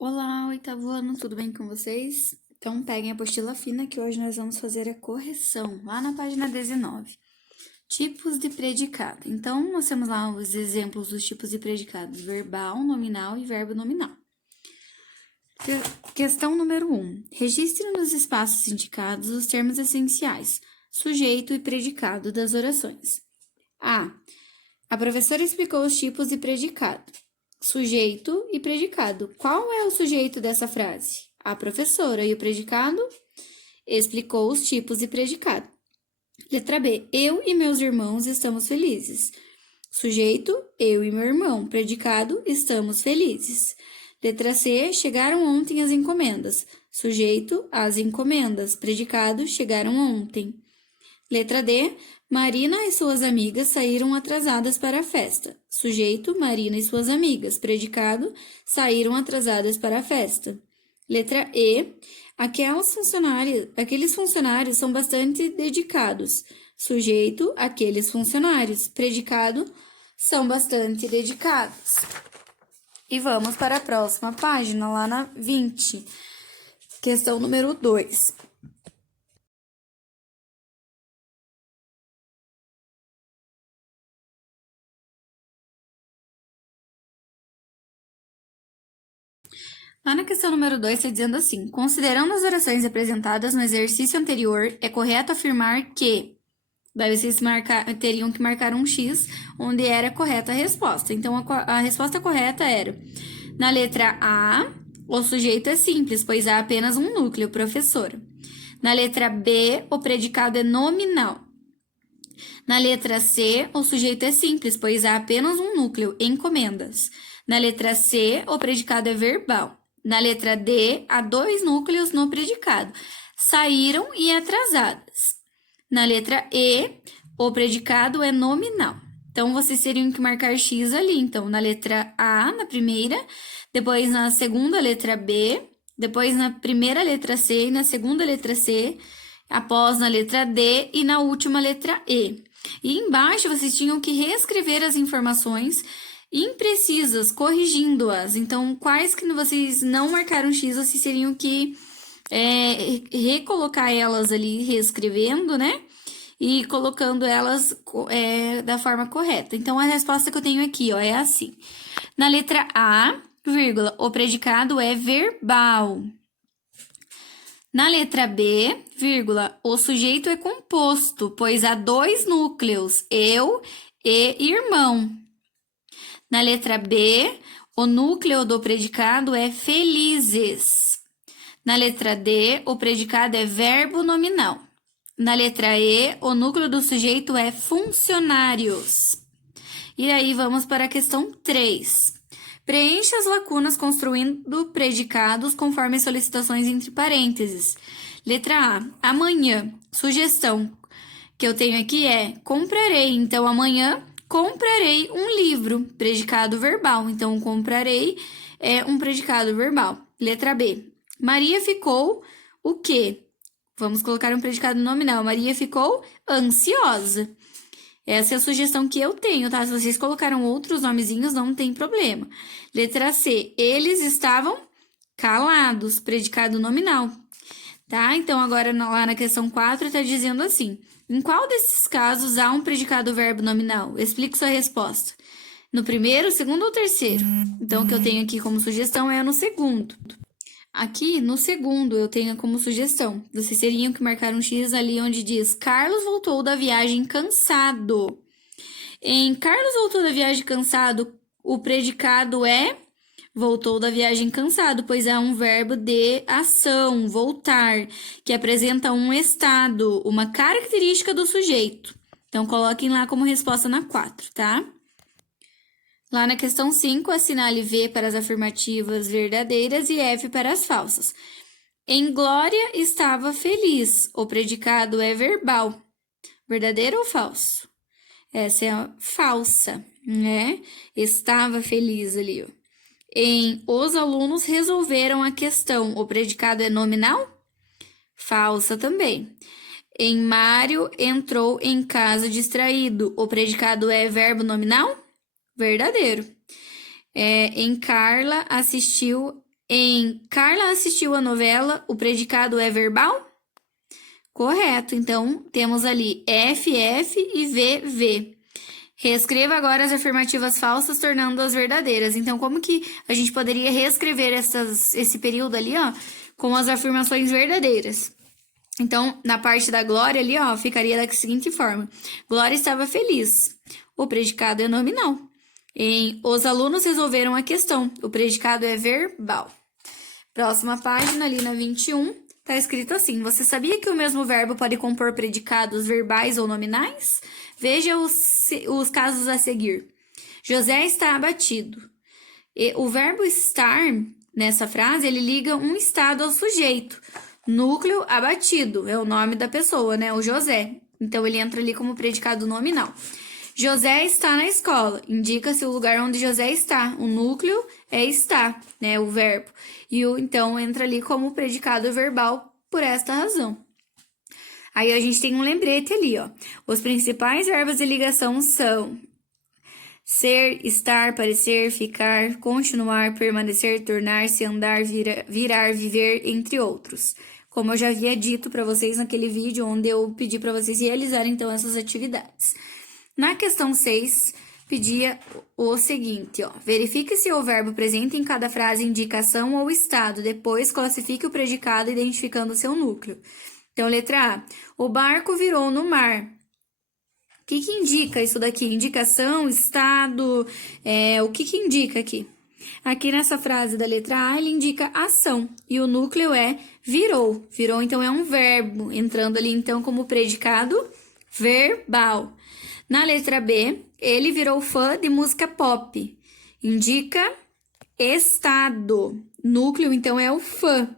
Olá, oitavo ano, tudo bem com vocês? Então, peguem a apostila fina que hoje nós vamos fazer a correção, lá na página 19. Tipos de predicado. Então, nós temos lá os exemplos dos tipos de predicado: verbal, nominal e verbo nominal. Questão número 1. Registre nos espaços indicados os termos essenciais, sujeito e predicado das orações. A. A professora explicou os tipos de predicado. Sujeito e predicado. Qual é o sujeito dessa frase? A professora. E o predicado? Explicou os tipos de predicado. Letra B. Eu e meus irmãos estamos felizes. Sujeito, eu e meu irmão. Predicado, estamos felizes. Letra C. Chegaram ontem as encomendas. Sujeito, as encomendas. Predicado, chegaram ontem. Letra D. Marina e suas amigas saíram atrasadas para a festa. Sujeito, Marina e suas amigas. Predicado, saíram atrasadas para a festa. Letra E. Aqueles funcionários são bastante dedicados. Sujeito, aqueles funcionários. Predicado, são bastante dedicados. E vamos para a próxima página, lá na 20. Questão número 2. Lá na questão número 2, está dizendo assim: considerando as orações apresentadas no exercício anterior, é correto afirmar que... Daí vocês teriam que marcar um X, onde era correta a resposta. Então, a resposta correta era: na letra A, o sujeito é simples, pois há apenas um núcleo, professora. Na letra B, o predicado é nominal. Na letra C, o sujeito é simples, pois há apenas um núcleo, encomendas. Na letra C, o predicado é verbal. Na letra D, há dois núcleos no predicado, saíram e atrasadas. Na letra E, o predicado é nominal. Então, vocês teriam que marcar X ali. Então, na letra A, na primeira, depois na segunda letra B, depois na primeira letra C e na segunda letra C, após na letra D e na última letra E. E embaixo, vocês tinham que reescrever as informações imprecisas, corrigindo-as. Então, quais que vocês não marcaram X, vocês teriam que recolocar elas ali, reescrevendo, né? E colocando elas da forma correta. Então, a resposta que eu tenho aqui, ó, é assim. Na letra A, vírgula, o predicado é verbal. Na letra B, vírgula, o sujeito é composto, pois há dois núcleos, eu e irmão. Na letra B, o núcleo do predicado é felizes. Na letra D, o predicado é verbo nominal. Na letra E, o núcleo do sujeito é funcionários. E aí, vamos para a questão 3. Preencha as lacunas construindo predicados conforme as solicitações entre parênteses. Letra A, amanhã. Sugestão que eu tenho aqui é comprarei. Então, amanhã comprarei um livro. Predicado verbal. Então, comprarei é um predicado verbal. Letra B. Maria ficou o quê? Vamos colocar um predicado nominal. Maria ficou ansiosa. Essa é a sugestão que eu tenho, tá? Se vocês colocaram outros nomezinhos, não tem problema. Letra C. Eles estavam calados. Predicado nominal. Tá? Então, agora lá na questão 4, tá dizendo assim: em qual desses casos há um predicado verbo nominal? Explique sua resposta. No primeiro, segundo ou terceiro? Então, o que eu tenho aqui como sugestão é no segundo. Aqui, no segundo, eu tenho como sugestão. Vocês teriam que marcar um X ali onde diz: Carlos voltou da viagem cansado. Em Carlos voltou da viagem cansado, o predicado é voltou da viagem cansado, pois é um verbo de ação, voltar, que apresenta um estado, uma característica do sujeito. Então, coloquem lá como resposta na 4, tá? Lá na questão 5, assinale V para as afirmativas verdadeiras e F para as falsas. Em Glória estava feliz. O predicado é verbal. Verdadeiro ou falso? Essa é a falsa, né? Estava feliz ali, ó. Em os alunos resolveram a questão. O predicado é nominal? Falsa também. Em Mário entrou em casa distraído. O predicado é verbo nominal? Verdadeiro. Em Carla assistiu Em Carla assistiu a novela, o predicado é verbal? Correto. Então, temos ali FF e VV. Reescreva agora as afirmativas falsas, tornando-as verdadeiras. Então, como que a gente poderia reescrever esse período ali, ó, com as afirmações verdadeiras? Então, na parte da Glória ali, ó, ficaria da seguinte forma. Glória estava feliz. O predicado é nominal. Os alunos resolveram a questão. O predicado é verbal. Próxima página, ali na 21, tá escrito assim. Você sabia que o mesmo verbo pode compor predicados verbais ou nominais? Veja os casos a seguir. José está abatido. O verbo estar, nessa frase, ele liga um estado ao sujeito. Núcleo abatido é o nome da pessoa, né? O José. Então, ele entra ali como predicado nominal. José está na escola. Indica-se o lugar onde José está. O núcleo é está, né? O verbo. Então, entra ali como predicado verbal por esta razão. Aí, a gente tem um lembrete ali, ó. Os principais verbos de ligação são ser, estar, parecer, ficar, continuar, permanecer, tornar-se, andar, virar, viver, entre outros. Como eu já havia dito para vocês naquele vídeo onde eu pedi para vocês realizarem, então, essas atividades. Na questão 6, pedia o seguinte, ó. Verifique se o verbo presente em cada frase indica ação ou estado. Depois, classifique o predicado identificando o seu núcleo. Então, letra A. O barco virou no mar. O que indica isso daqui? Indicação, estado, o que indica aqui? Aqui nessa frase da letra A, ele indica ação. E o núcleo é virou. Virou, então, é um verbo, entrando ali, então, como predicado verbal. Na letra B, ele virou fã de música pop. Indica estado. Núcleo, então, é o fã.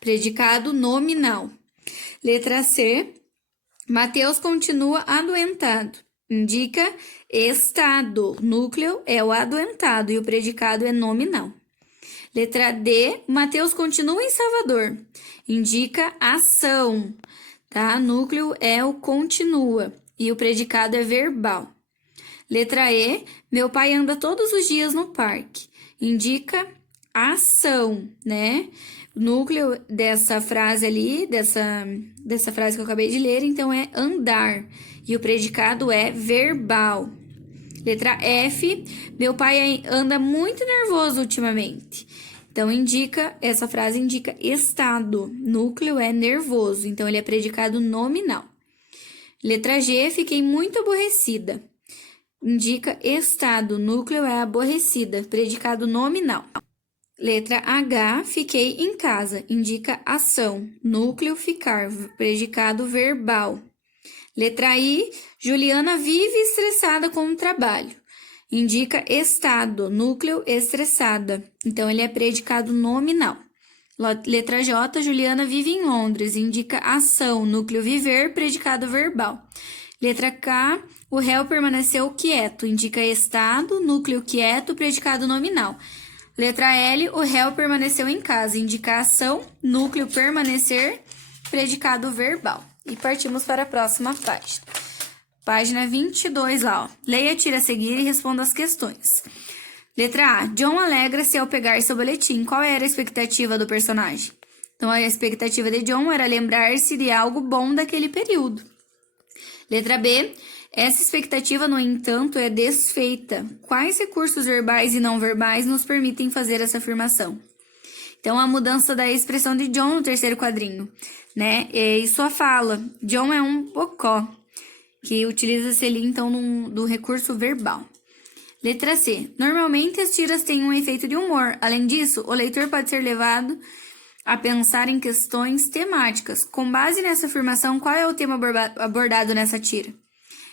Predicado nominal. Letra C, Mateus continua adoentado. Indica estado. Núcleo é o adoentado e o predicado é nominal. Letra D, Mateus continua em Salvador. Indica ação, tá? Núcleo é o continua e o predicado é verbal. Letra E, meu pai anda todos os dias no parque. Indica ação, né? O núcleo dessa frase ali, dessa frase que eu acabei de ler, então é andar. E o predicado é verbal. Letra F, meu pai anda muito nervoso ultimamente. Então, essa frase indica estado. Núcleo é nervoso, então ele é predicado nominal. Letra G, fiquei muito aborrecida. Indica estado. Núcleo é aborrecida, predicado nominal. Letra H, fiquei em casa, indica ação, núcleo ficar, predicado verbal. Letra I, Juliana vive estressada com o trabalho, indica estado, núcleo estressada, então ele é predicado nominal. Letra J, Juliana vive em Londres, indica ação, núcleo viver, predicado verbal. Letra K, o réu permaneceu quieto, indica estado, núcleo quieto, predicado nominal. Letra L, o réu permaneceu em casa. Indica ação, núcleo permanecer, predicado verbal. E partimos para a próxima página. Página 22 lá, ó. Leia, tira a seguir e responda as questões. Letra A, John alegra-se ao pegar seu boletim. Qual era a expectativa do personagem? Então, a expectativa de John era lembrar-se de algo bom daquele período. Letra B, essa expectativa, no entanto, é desfeita. Quais recursos verbais e não verbais nos permitem fazer essa afirmação? Então, a mudança da expressão de John no terceiro quadrinho, né? E sua fala. John é um bocó, que utiliza-se ali, então, do recurso verbal. Letra C. Normalmente, as tiras têm um efeito de humor. Além disso, o leitor pode ser levado a pensar em questões temáticas. Com base nessa afirmação, qual é o tema abordado nessa tira?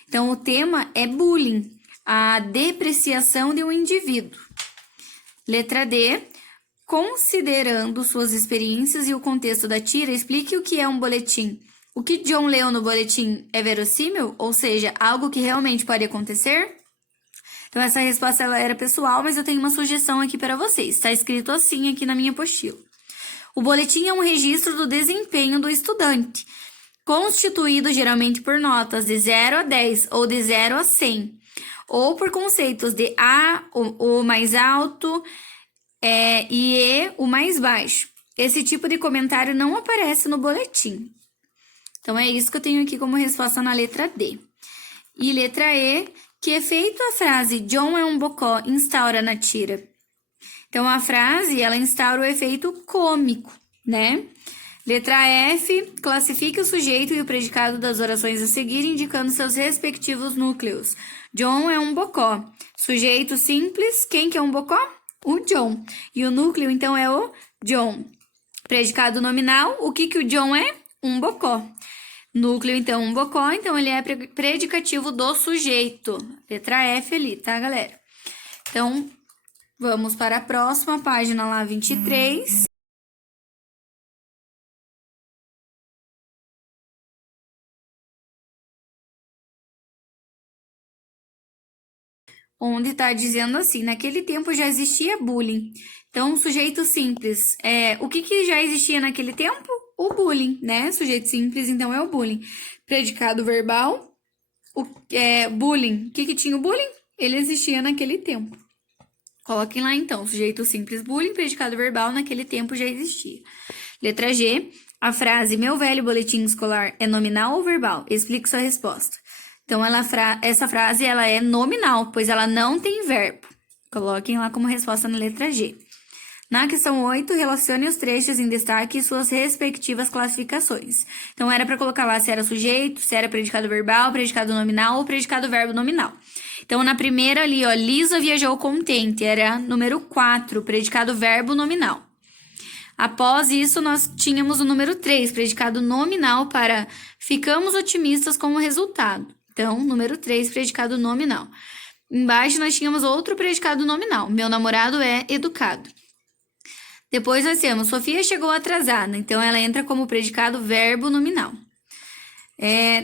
Então, o tema é bullying, a depreciação de um indivíduo. Letra D. Considerando suas experiências e o contexto da tira, explique o que é um boletim. O que John leu no boletim é verossímil? Ou seja, algo que realmente pode acontecer? Então, essa resposta ela era pessoal, mas eu tenho uma sugestão aqui para vocês. Está escrito assim aqui na minha apostila. O boletim é um registro do desempenho do estudante, constituído geralmente por notas de 0 a 10 ou de 0 a 100, ou por conceitos de A, o mais alto, e o mais baixo. Esse tipo de comentário não aparece no boletim. Então, é isso que eu tenho aqui como resposta na letra D. E letra E, que efeito a frase John é um bocó instaura na tira? Então, a frase, ela instaura o efeito cômico, né? Letra F, classifique o sujeito e o predicado das orações a seguir, indicando seus respectivos núcleos. John é um bocó. Sujeito simples, quem que é um bocó? O John. E o núcleo, então, é o John. Predicado nominal, o que o John é? Um bocó. Núcleo, então, um bocó, então ele é predicativo do sujeito. Letra F ali, tá, galera? Então, vamos para a próxima página lá, 23. Onde está dizendo assim, naquele tempo já existia bullying. Então, sujeito simples, o que já existia naquele tempo? O bullying, né? Sujeito simples, então, é o bullying. Predicado verbal, bullying. O que tinha o bullying? Ele existia naquele tempo. Coloquem lá, então, sujeito simples, bullying, predicado verbal, naquele tempo já existia. Letra G, a frase, meu velho boletim escolar, é nominal ou verbal? Explique sua resposta. Então, essa frase, ela é nominal, pois ela não tem verbo. Coloquem lá como resposta na letra G. Na questão 8, relacione os trechos em destaque e suas respectivas classificações. Então, era para colocar lá se era sujeito, se era predicado verbal, predicado nominal ou predicado verbo nominal. Então, na primeira ali, ó, Lisa viajou contente, era número 4, predicado verbo nominal. Após isso, nós tínhamos o número 3, predicado nominal para ficamos otimistas com o resultado. Então, número 3, predicado nominal. Embaixo, nós tínhamos outro predicado nominal. Meu namorado é educado. Depois, nós temos Sofia chegou atrasada. Então, ela entra como predicado verbo nominal.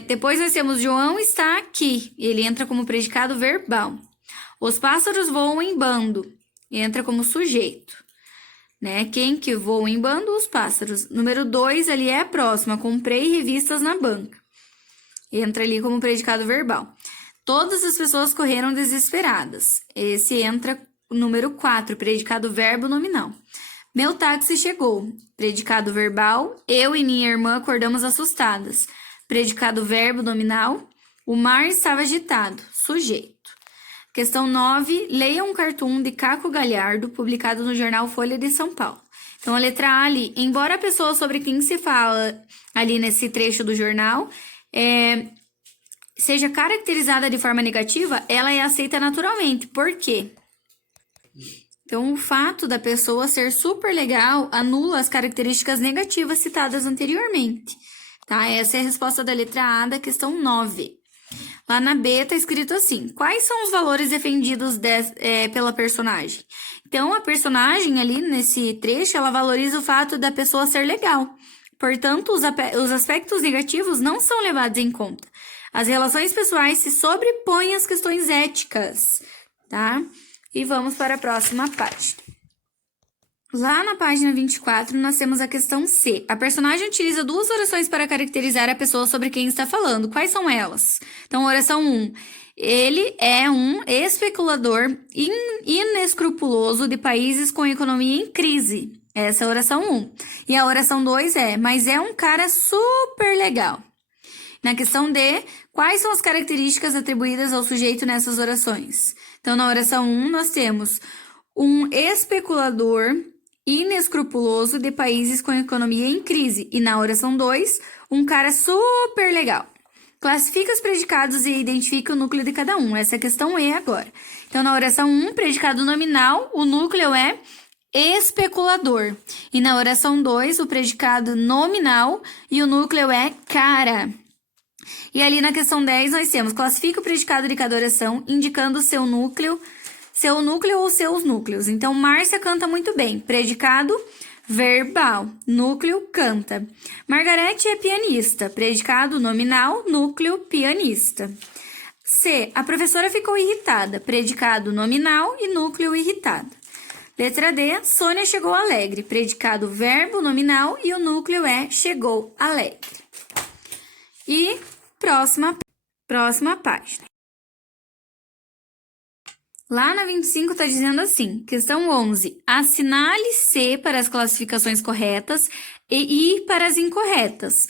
Depois, nós temos João está aqui. Ele entra como predicado verbal. Os pássaros voam em bando. Entra como sujeito. Né? Quem que voa em bando? Os pássaros. Número 2, ali é a próxima. Comprei revistas na banca. Entra ali como predicado verbal. Todas as pessoas correram desesperadas. Esse entra número 4, predicado verbo nominal. Meu táxi chegou. Predicado verbal. Eu e minha irmã acordamos assustadas. Predicado verbo nominal. O mar estava agitado. Sujeito. Questão 9. Leia um cartoon de Caco Galhardo, publicado no jornal Folha de São Paulo. Então, a letra A ali, embora a pessoa sobre quem se fala ali nesse trecho do jornal seja caracterizada de forma negativa, ela é aceita naturalmente. Por quê? Então, o fato da pessoa ser super legal anula as características negativas citadas anteriormente. Tá? Essa é a resposta da letra A da questão 9. Lá na B tá escrito assim, quais são os valores defendidos pela personagem? Então, a personagem ali nesse trecho, ela valoriza o fato da pessoa ser legal. Portanto, os aspectos negativos não são levados em conta. As relações pessoais se sobrepõem às questões éticas, tá? E vamos para a próxima página. Lá na página 24, nós temos a questão C. A personagem utiliza duas orações para caracterizar a pessoa sobre quem está falando. Quais são elas? Então, oração 1. Ele é um especulador inescrupuloso de países com economia em crise. Essa é a oração 1. E a oração 2 mas é um cara super legal. Na questão D, quais são as características atribuídas ao sujeito nessas orações? Então, na oração 1, nós temos um especulador inescrupuloso de países com economia em crise. E na oração 2, um cara super legal. Classifica os predicados e identifica o núcleo de cada um. Essa é a questão E agora. Então, na oração 1, predicado nominal, o núcleo é especulador. E na oração 2, o predicado nominal e o núcleo é cara. E ali na questão 10, nós temos classifica o predicado de cada oração, indicando seu núcleo ou seus núcleos. Então, Márcia canta muito bem. Predicado verbal, núcleo canta. Margarete é pianista. Predicado nominal, núcleo pianista. C. A professora ficou irritada. Predicado nominal e núcleo irritado. Letra D. Sônia chegou alegre. Predicado verbo nominal e o núcleo é chegou alegre. E próxima página. Lá na 25 está dizendo assim, questão 11. Assinale C para as classificações corretas e I para as incorretas.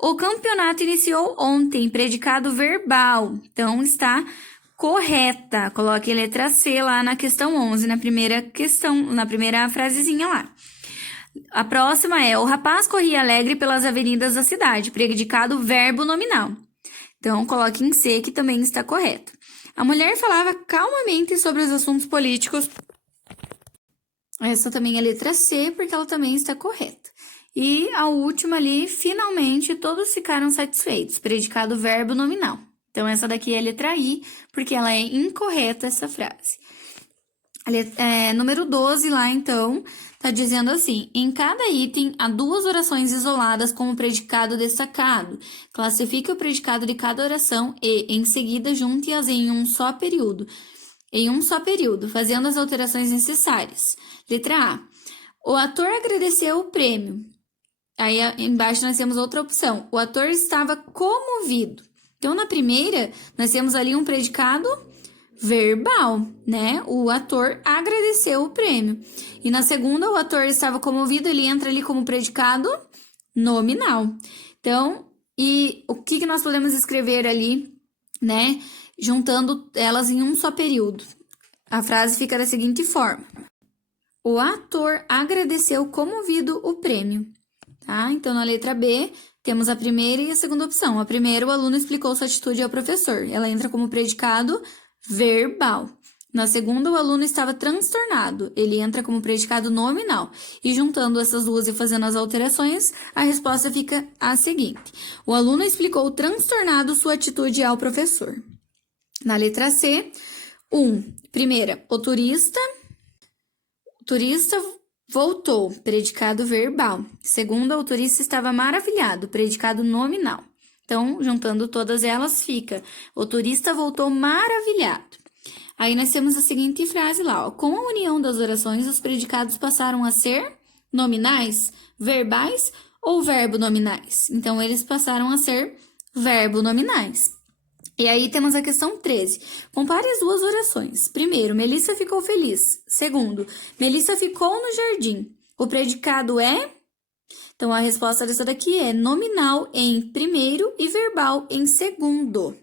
O campeonato iniciou ontem, predicado verbal. Então, está correta. Coloque a letra C lá na questão 11, na primeira questão, na primeira frasezinha lá. A próxima é: o rapaz corria alegre pelas avenidas da cidade, predicado verbo nominal. Então, coloque em C, que também está correto. A mulher falava calmamente sobre os assuntos políticos. Essa também é a letra C, porque ela também está correta. E a última ali, finalmente, todos ficaram satisfeitos, predicado verbo nominal. Então, essa daqui é a letra I, porque ela é incorreta, essa frase. Número 12 lá, então, tá dizendo assim: em cada item há duas orações isoladas com o predicado destacado. Classifique o predicado de cada oração e, em seguida, junte-as em um só período, fazendo as alterações necessárias. Letra A. O ator agradeceu o prêmio. Aí, embaixo, nós temos outra opção. O ator estava comovido. Então, na primeira, nós temos ali um predicado verbal, né? O ator agradeceu o prêmio. E na segunda, o ator estava comovido, ele entra ali como predicado nominal. Então, e o que nós podemos escrever ali, né? Juntando elas em um só período. A frase fica da seguinte forma: o ator agradeceu comovido o prêmio. Tá? Então, na letra B, temos a primeira e a segunda opção. A primeira, o aluno explicou sua atitude ao professor. Ela entra como predicado verbal. Na segunda, o aluno estava transtornado. Ele entra como predicado nominal. E juntando essas duas e fazendo as alterações, a resposta fica a seguinte: o aluno explicou transtornado sua atitude ao professor. Na letra C, primeira, o turista voltou, predicado verbal. Segunda, o turista estava maravilhado, predicado nominal. Então, juntando todas elas, fica: o turista voltou maravilhado. Aí nós temos a seguinte frase lá, ó: com a união das orações, os predicados passaram a ser nominais, verbais ou verbo nominais. Então, eles passaram a ser verbo nominais. E aí temos a questão 13. Compare as duas orações. Primeiro, Melissa ficou feliz. Segundo, Melissa ficou no jardim. O predicado é? Então, a resposta dessa daqui é nominal em primeiro e verbal em segundo.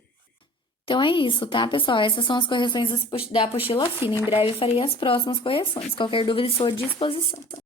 Então, é isso, tá, pessoal? Essas são as correções da apostila fina. Em breve, farei as próximas correções. Qualquer dúvida, estou à disposição, tá?